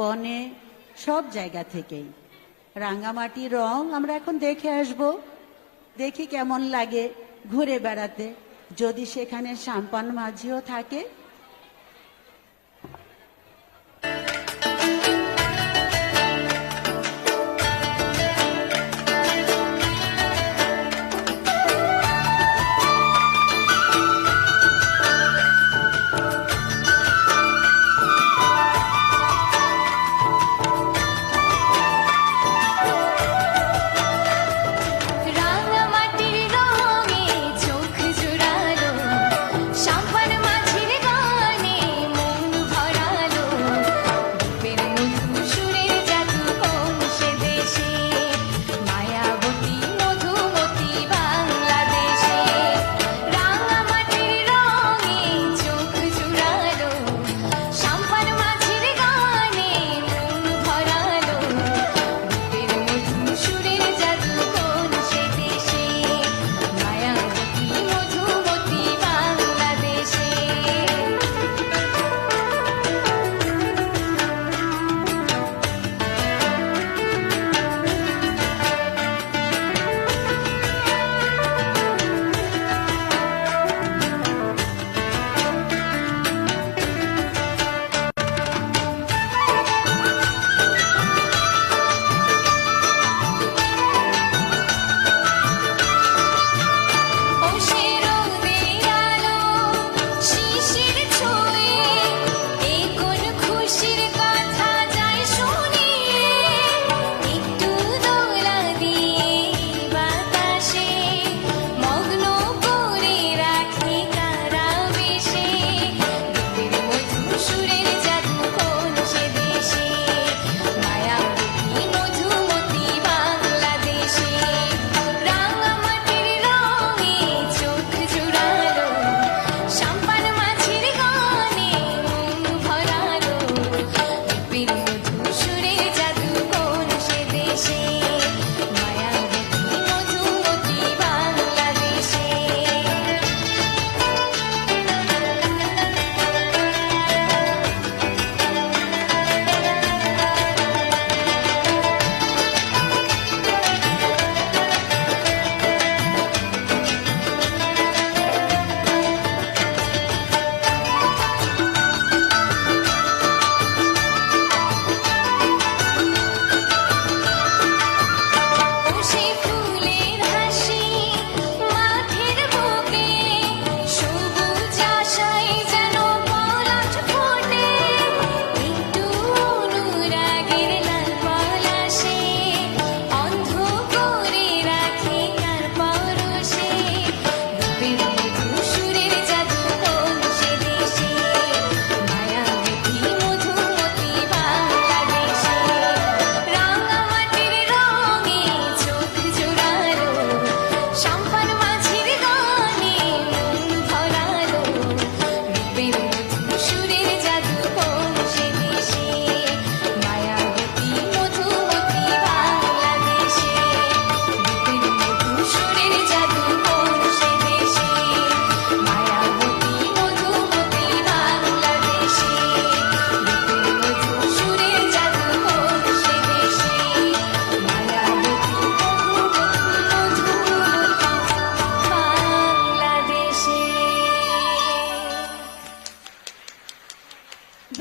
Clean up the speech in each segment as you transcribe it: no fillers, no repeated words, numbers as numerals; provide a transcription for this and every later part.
বনে সব জায়গা থেকেই। রাঙামাটির রং আমরা এখন দেখে আসব, দেখি কেমন লাগে ঘুরে বেড়াতে, যদি সেখানে সাম্পান মাঝিও থাকে।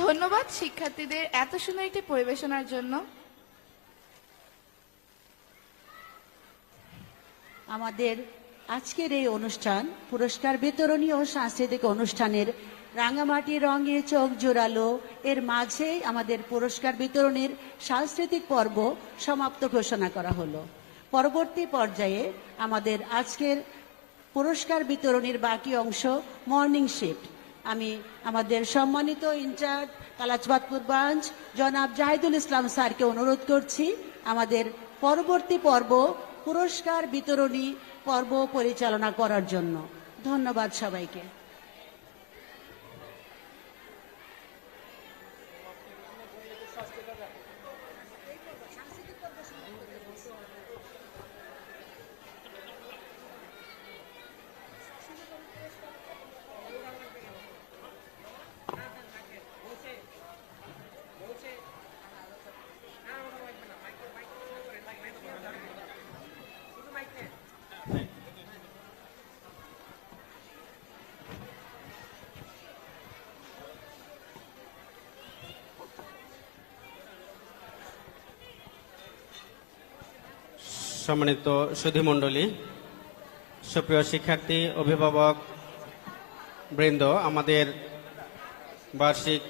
ধন্যবাদ শিক্ষার্থীদের এত সুন্দর একটি পরিবেশনার জন্য। আমাদের আজকের এই অনুষ্ঠান পুরস্কার বিতরণী ও সাংস্কৃতিক অনুষ্ঠানের রাঙামাটি রঙে চোখ জোড়ালো এর মাঝে আমাদের পুরস্কার বিতরণের সাংস্কৃতিক পর্ব সমাপ্ত ঘোষণা করা হলো। পরবর্তী পর্যায়ে আমাদের আজকের পুরস্কার বিতরণের বাকি অংশ মর্নিং শিফট। আমি আমাদের সম্মানিত ইনচার্জ কালাচবাদ পূর্বাঞ্চ জনাব জাহিদুল ইসলাম স্যারকে অনুরোধ করছি আমাদের পরবর্তী পর্ব পুরস্কার বিতরণী পর্ব পরিচালনা করার জন্য। ধন্যবাদ সবাইকে। সম্মানিত সুধীমণ্ডলী, সুপ্রিয় শিক্ষার্থী, অভিভাবক বৃন্দ, আমাদের বার্ষিক